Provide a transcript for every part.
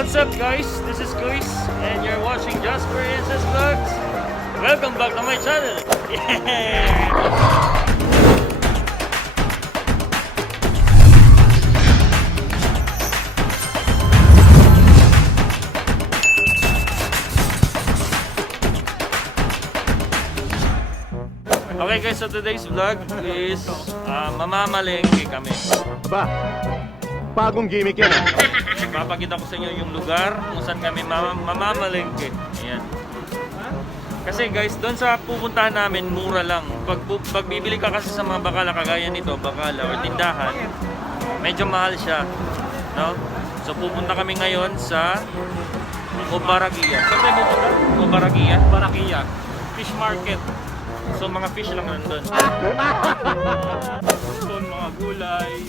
What's up guys? This is Chris and you're watching Jasper Princess Vlogs. Welcome back to my channel. Yeah! Okay guys, so today's vlog is mamamalengke kami. Aba, bagong gimmick yan. Papakita ko sa inyo yung lugar kung saan kami mamamalengke. Ayan. Kasi guys, doon sa pupuntahan namin, mura lang. Pag bibili ka kasi sa mga bakala, kagaya nito, bakala or tindahan, medyo mahal siya. No? So pupunta kami ngayon sa Obaragia. Saan tayo pupunta? Obaragia? Obaragia. Fish market. So mga fish lang nandun. Doon mga gulay.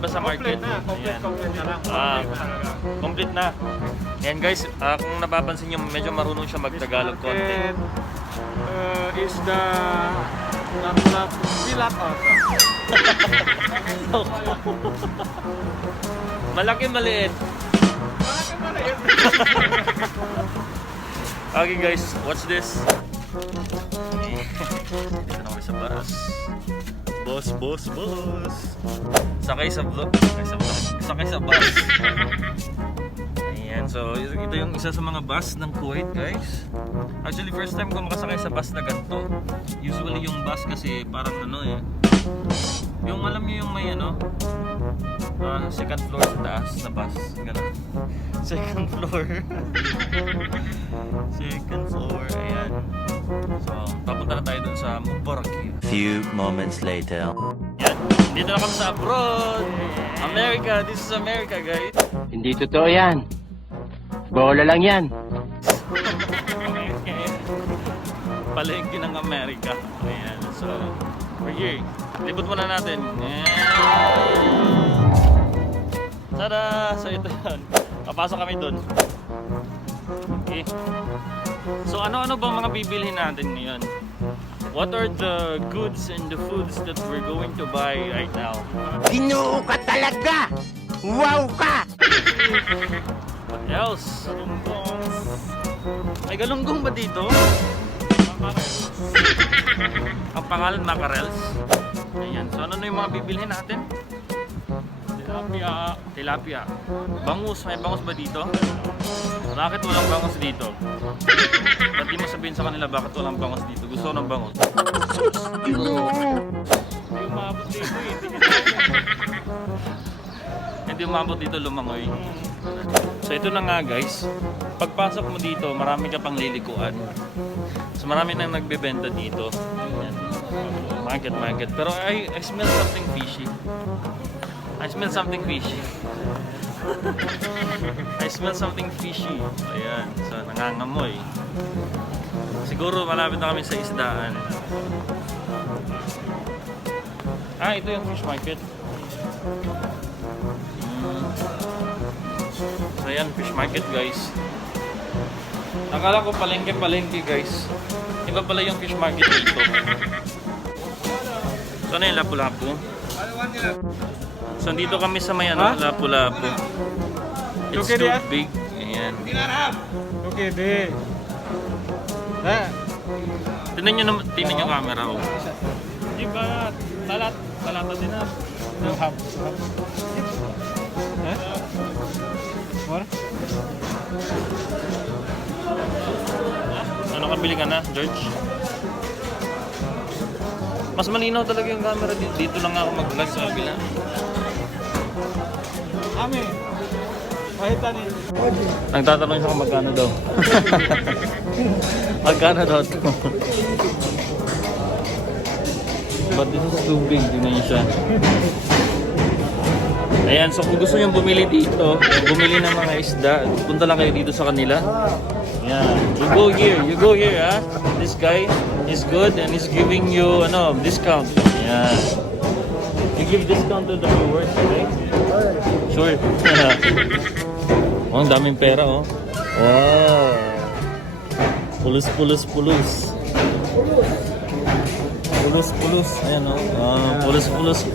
Basta market. Complete na lang. Complete na. Yan guys, kung napapansin nyo, medyo marunong siya mag-Tagalog konti. Is the pilat also. Malaki maliit. Okay guys, watch this. Dito na kami sa bus. Boss. Sakay sa bus. Ayan, so ito yung isa sa mga bus ng Kuwait guys. Actually first time ko makasakay sa bus na ganito. Usually yung bus kasi parang yung alam niyo yung may second floor sa taas na bus. Ganun. Second floor. Second floor, ayan. So, papunta na tayo dun sa Mubarakiyah. Few moments later. Yan, dito na kami sa abroad. America, this is America guys. Hindi totoo yan. Bola lang yan. Palengke ng Amerika. Ayan, so we're here. Libot muna natin. Tada! So ito yun. Papasok kami dun. Okay. So ano-ano bang mga bibilhin natin ngayon? What are the goods and the foods that we're going to buy right now? Ginoo ka talaga! Wow ka! What else? Galunggong. May galunggong ba dito? Ang pangalan mackerels. Ayan. So ano yung mga bibilhin natin? Tilapia. Bangus. May bangus ba dito? Bakit walang bangus dito? Ba't di mo sabihin sa kanila bakit walang bangus dito? Gusto ko ng bangus. Hindi umabot dito eh. Hindi umabot dito, lumangoy. So ito na nga guys. Pagpasok mo dito, marami ka pang lilikuan. So marami nang nagbebenta dito. Ayan. Market. Pero I smell something fishy. I smell something fishy. Ayan, so nangangamoy. Siguro malapit na kami sa isdaan. Ito yung fish market. So ayan, fish market guys. Akala ko palengke guys. Iba pala yung fish market dito. So ano yung lapu-lapu? So dito kami sa may lapu-lapu. It's Okay, too Dad? big. Ayan. Okay, de. Tingnan nyo camera oh. Iba talata din na. Hab. What? Ano kabili ka na, George? Mas malinaw talaga yung camera dito. Dito lang ako mag-vlog sa kabila. Ame. Mahita ni. Nagtatanong siya kung magkano daw. Magkano daw ito? But this is too big. Tingnan niyo siya. Ayan, so kung gusto nyo bumili dito, bumili ng mga isda, punta lang kayo dito sa kanila. Ayan, you go here ha. This guy is good and is giving you discount. Ayan. You give discount to the viewers, okay? Sure. Oh, ang daming pera oh. Wow. Pulus. Ayan oh. Pulus.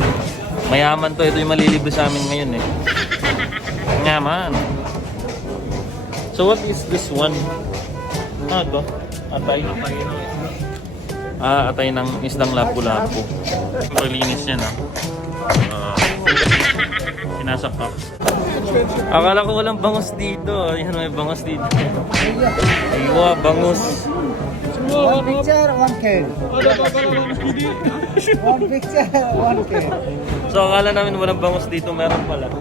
Mayaman to. Ito yung malilibre sa amin ngayon eh. Mayaman. So what is this one? Ito? Atay? Atay ng isdang lapu-lapu. Paglinis niya na. Sinasapak. Akala ko walang bangus dito. Ayan, may bangus dito. Aywa, bangus. One picture, one kid. One picture, one kid. So akala namin walang bangus dito, meron pala.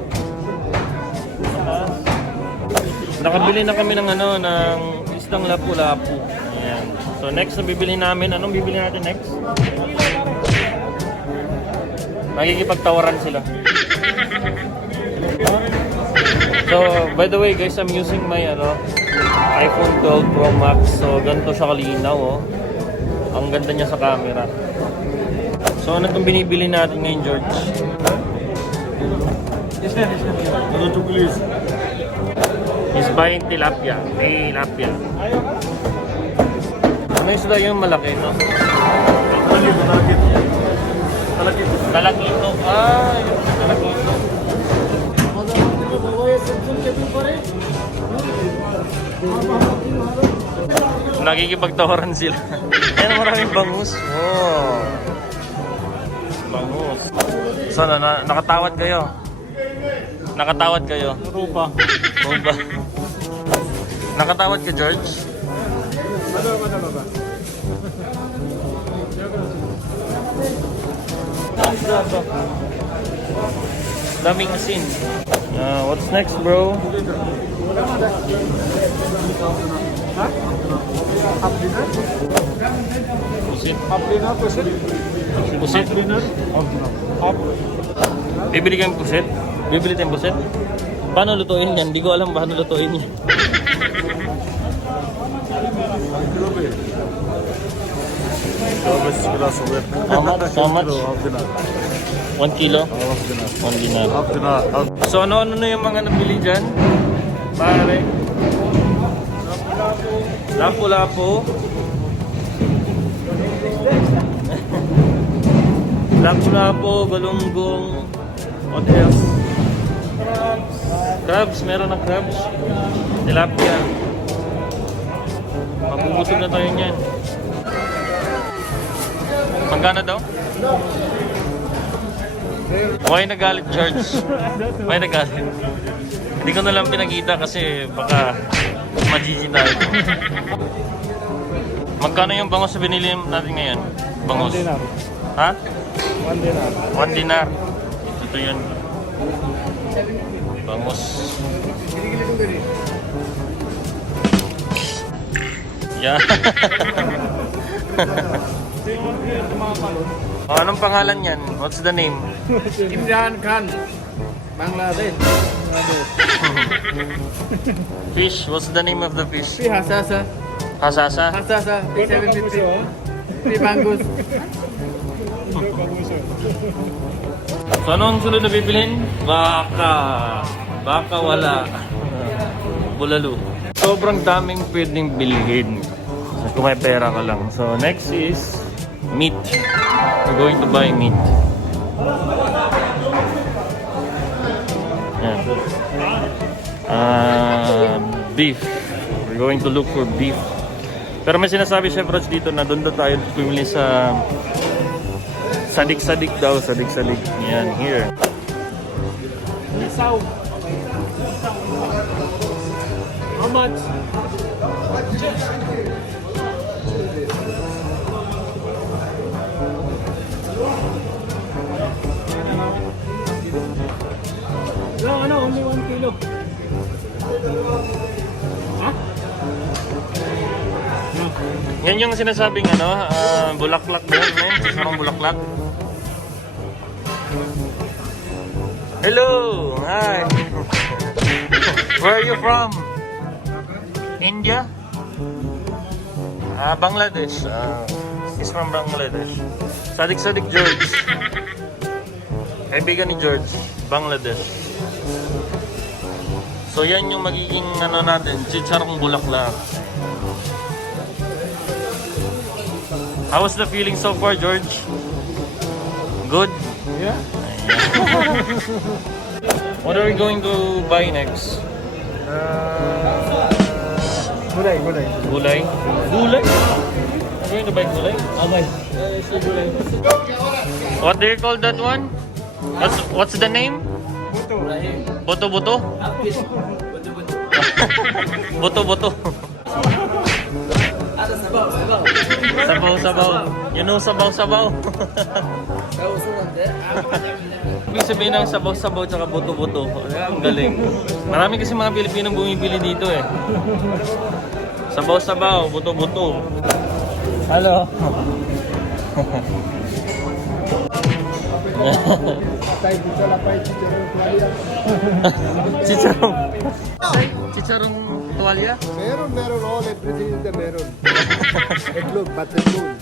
Nakabili na kami ng ng isdang lapu-lapu. Ayan. So next na bibili namin, anong bibili natin next? Nakikipagtawaran sila. So by the way guys, I'm using my iPhone 12 Pro Max. So ganito siya kalinaw oh. Ang ganda niya sa camera. So ano itong binibili natin ngayon, George? He's buying tilapia. Tilapia. Ano yung isda yung malaki, no? Talakito. Yung talakito. Nakikipagtawaran sila. Ayan, maraming bangus. Wow. Bangus. So, nakatawad kayo? Nakatawad kayo? Rupa. Rupa. Nakatawad ka, George? Daming asin. What's next, bro? Pusit. Pusit. Bibili kayong pusit? Bibili tayong pusit? Paano lutuin yan? Hindi ko alam paano lutuin yan. How much? How much? 1 kilo? 1 dinar. So ano na yung mga nabili dyan? Pare? Lapu-lapu. Lapu-lapu, galunggong. What else? Crabs. Meron na crabs. Tilapia. Mabubusog na tayo niyan. Magkano daw? Why nagalit, George? Why nagalit? Hindi ko na lang pinakita kasi baka majiji tayo. Magkano yung bangus na binili natin ngayon? Bangus? 1 dinar. Ha? 1 dinar. 1 dinar. Ito yun. Bangus. Yeah. Anong pangalan yan? What's the name? Imran Khan, Bangladesh. Fish. What's the name of the fish? Hasasa, Hasasa? Hasasa, P750, P Bangus. So anong sunod na bibilhin? Baka. Baka wala. Bulalo. Sobrang daming pwedeng bilhin. So, kung may pera ka lang. So next is meat. We're going to buy meat. Yan. Beef. We're going to look for beef. Pero may sinasabi Chef Raj dito na doon daw tayo pumili sa sadik-sadik daw. Sadik-sadik. Yan, here. Isaw. How much? No, only 1 kilo. Yan yung sinasabing bulaklak ba yun? Sarong bulaklak. Hello! Hi! Where are you from? India? Bangladesh. He's from Bangladesh. Sadik George. Kaibigan ni George. Bangladesh. So yan yung magiging natin, chicharong bulaklak. How was the feeling so far, George? Good? Yeah. What are we going to buy next? Gulay, gulay. Gulay? Gulay? Are you going to buy gulay? Abay. Gulay. What do you call that one? What's the name? Buto. Boto-boto? Boto-boto. Sabaw-sabaw. You know sabaw-sabaw? Ibig sabihin ng sabaw-sabaw tsaka boto-boto. Ang galing. Marami kasi mga Pilipinong bumibili dito eh. Sabaw-sabaw, boto-boto. Hello. Chicharong. Chicharong tuwalya? Meron. All everything in the meron. Itlog, buttermilk.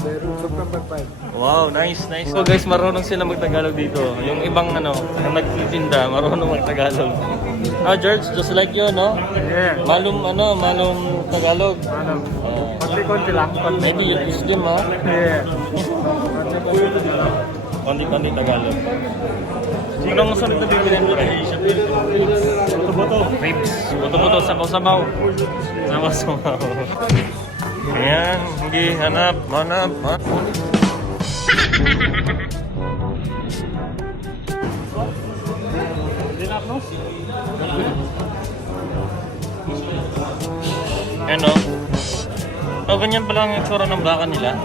Meron, sobrang 5. Wow, nice. So guys, marunong sila magtagalog dito. Yung ibang na nagtitinda, marunong magtagalog. George, just like you, no? Yeah. Malum Tagalog. Konti lang. Maybe you teach them, ha? Yeah. Konti Tagalog. Anong sunod na bibilin mo rin? Boto-boto. Ribs. Boto-boto, sabaw-sabaw. Sabaw-sabaw. Ayan, hindi, hanap. Dinapnos? Ano? Oh, ganyan pala ang itsura ng baka nila.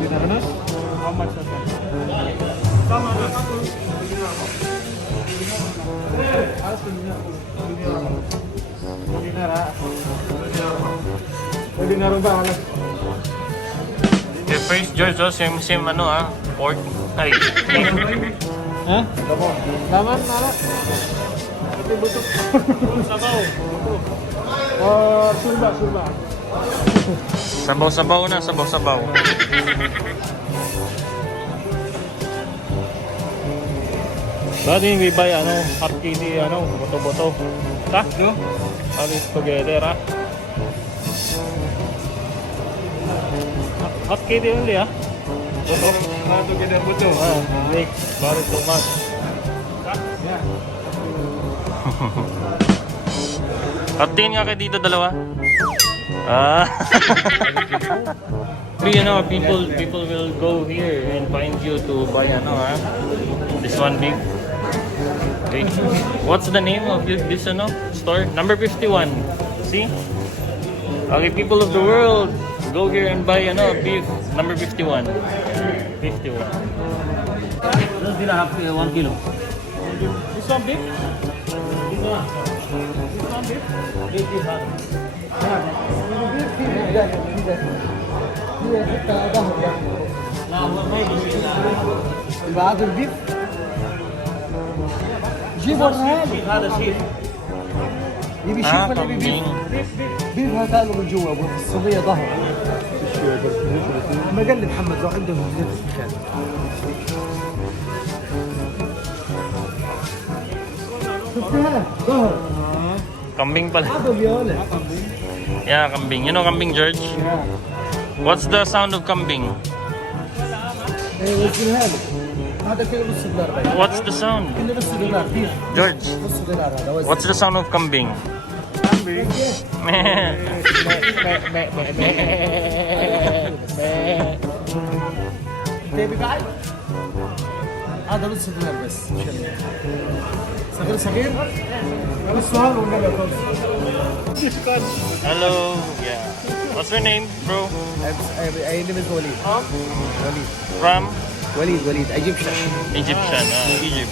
Dinapnos? How much is that? Pwede na rin ba? Okay, first George, same pork. Ay, Ha? Laman, nara. Pati buto. Sabaw. Surba. sabaw-sabaw na, sabaw-sabaw. Dati we buy half KD boto-boto. Ta? No? All is together, ha? Half KD only, ha? Boto. Together, buto. Mix. Very too much. Yeah. Patingin nga kayo dito dalawa. People will go here and find you to buy this one big. Okay. What's the name of this store? Number 51. See? Okay, people of the world, go here and buy beef. Number 51. 51. This one big? This one big? Big is hot. بعد البيف جيب ورناه لي هذا شيء. يبي شيف ولا يبي kambing. بيف؟ بيف هذا له من جوا ابو الصينيه ظهر ما قال لي محمد لو عندهم في نفس المكان شفتها ظهر Kambing pala. هذا بيوله Yeah, kambing. You know kambing, George? What's the sound of kambing? ايه وزنها لي هذا كله نص دولار بيع What's the sound? كله نص دولار بيف George, نص دولار هذا وزن what's the sound of kambing? Meh. تبي بعد هذا نص دولار بس صغير نص هذا ولا لا Hello. Yeah. What's your name, bro? I name is Walid. Walid. From? Walid. Egyptian. Egyptian. Egypt.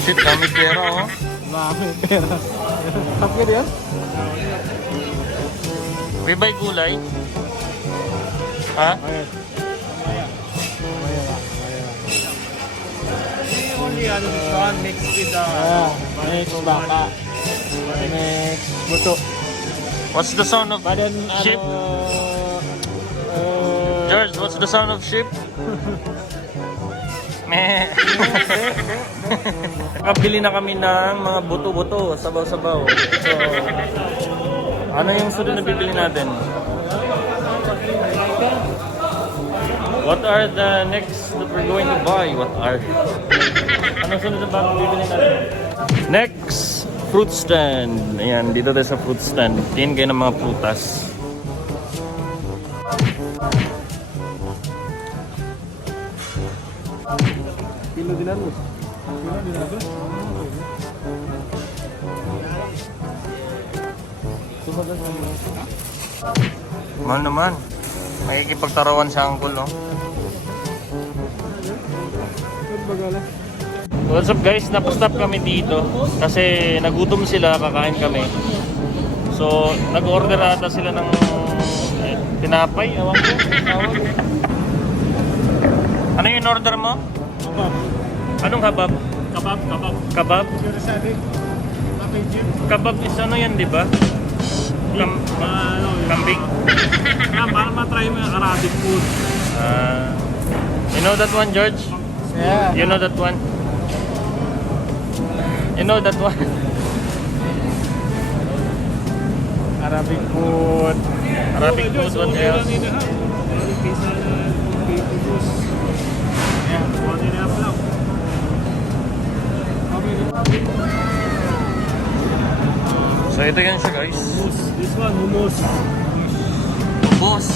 Shit, dami pera, oh. Kapag yan? We buy gulay? Ha? Only this one mixed with mix baka. Mix buto. What's the sound of Badan sheep? George, what's the sound of sheep? Meh. Nakabili na kami ng mga buto-buto, sabaw-sabaw. So, ano yung sunod na bibili natin? What are the next that we're going to buy? What are? Anong sunod na bibili natin? Next fruit stand. Ayan, dito tayo sa fruit stand. Tingin kayo ng mga prutas. Mahal naman. Makikipagtarawan sa uncle, no? What's up guys? Napostop kami dito kasi nagutom sila, kakain kami. So, nag-order ata sila ng tinapay, awan ko. Ano yung order mo? Kabab. Anong habab? Kabab, kabab. Kabab? Kabab is ano yan, di ba? Kambing. Para matry mo yung Arabic food. You know that one, George? Yeah. You know that one? You know that one? Arabic food. Arabic food, what else? So ito yan siya guys. This one, hummus. Ubos.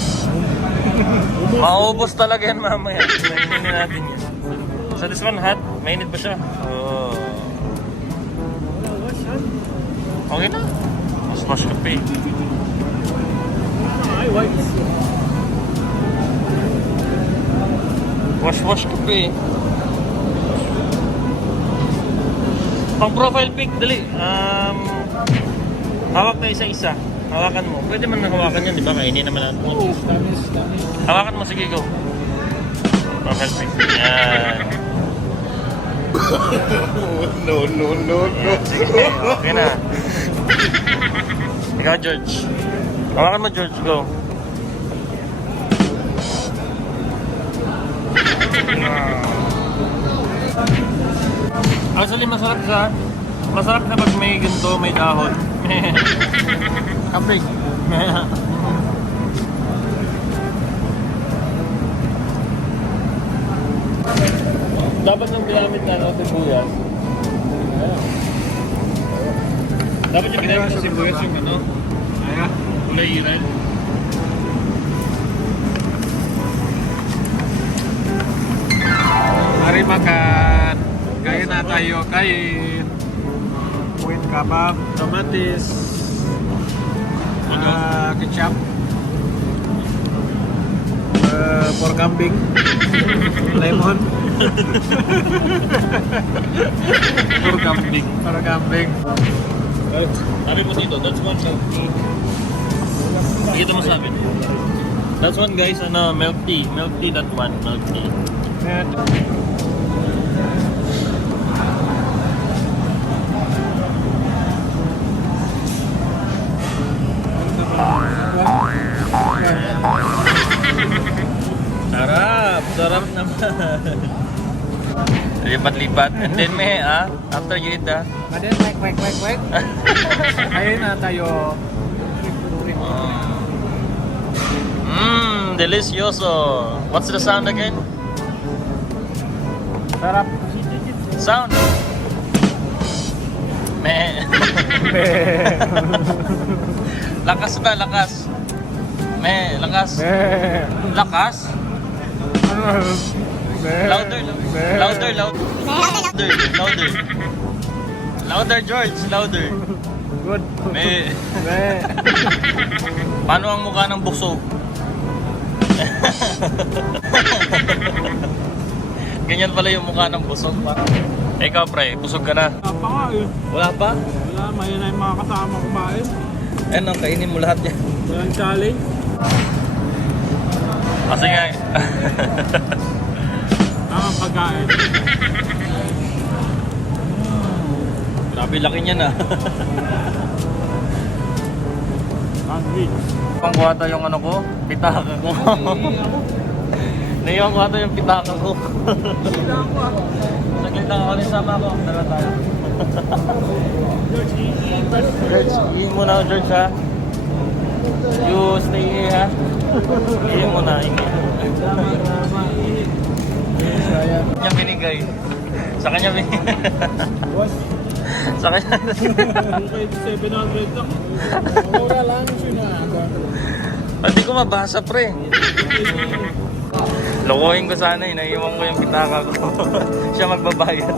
Maubos talaga yan mamaya. Maininin natin yan. So this one hot. Mainit pa siya. Oh. Okay na. Mas wash kape. Ay, white. Wash kape. Pang profile pic, dali. Hawak na isa-isa. Hawakan mo. Pwede man hawakan yan, di ba? Kainin naman natin. Hawakan mo, sige, go. Profile pic. Yan. No. Sige, okay na. Ikaw, George. Hawakan mo, George. Go. Actually, masarap na pag may ganito, may dahon. Kambing. Dapat yung ginamit na sibuyas. Dapat yung ginamit na sibuyas yung ano? Kulay red. Mari makan. Kain na tayo, kain. With kabab, tomatis, kecap, pork kambing, lemon. Pork kambing. Pork kambing. Sabi mo dito, that's one milk tea. Pakita mo sa akin. That's one guys, ano, milk tea. Milk tea, that one, milk tea. Sarap naman. Lipat-lipat. And then may, after you eat, But then, wait. Kain na tayo. Delicioso. What's the sound again? Sarap. Sound. Meh. Lakas ba? Lakas. Meh. Lakas. Lakas? Louder. Louder, George. Louder. Good. Meh. Paano ang mukha ng busog? Ganyan pala yung mukha ng busog. Ikaw, pre, busog ka na. Wala pa nga eh. Wala pa? Wala, may na yung mga kasama kumain. Ano, kainin mo lahat yan. Walang challenge. Kasi nga, Tamang pagkain. grabe laki niyan ah. Sandwich. Pang kuwata yung ano ko, pitaka ko. Naiwan ko ata yung pitaka ko. Saglit lang ako, sama ko. Tara tayo. George, iin mo na George ha. You stay here ha. Iin mo na, iin. Yung binigay. Sa kanya binigay. Sakay na. Okay, 700 lang. Mura lang siya na. Hindi ko mabasa, pre. Lokohin ko sana eh. Naiiwan ko yung pitaka ko. Siya magbabayad.